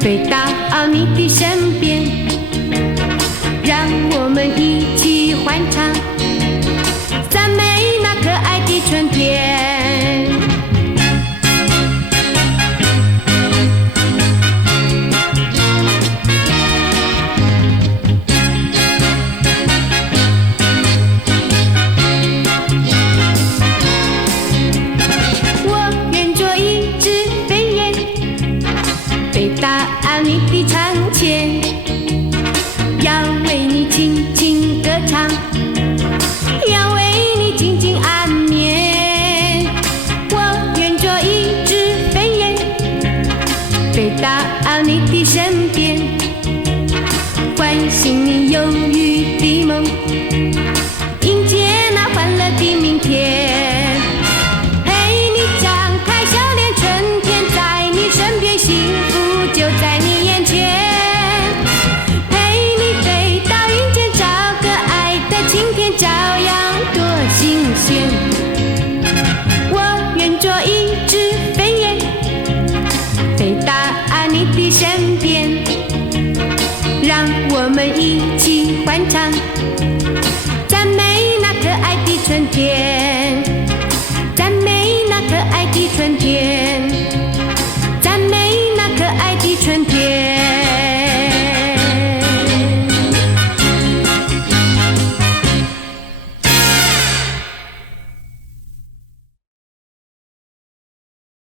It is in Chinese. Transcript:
飞到你的身边，让我们一起欢唱，赞美那可爱的春天。我愿做一只飞燕，飞到你的窗前，要为你轻轻歌唱，要为你静静安眠。我愿做一只飞燕，飞到你的身边，唤醒你忧郁的梦，迎接那欢乐的明天。陪你张开笑脸，春天在你身边，幸福就在你眼前。陪你飞到云间，找个爱的晴天，照样多新鲜。我愿做一只飞燕，飞到你的身边，让我们一起欢唱，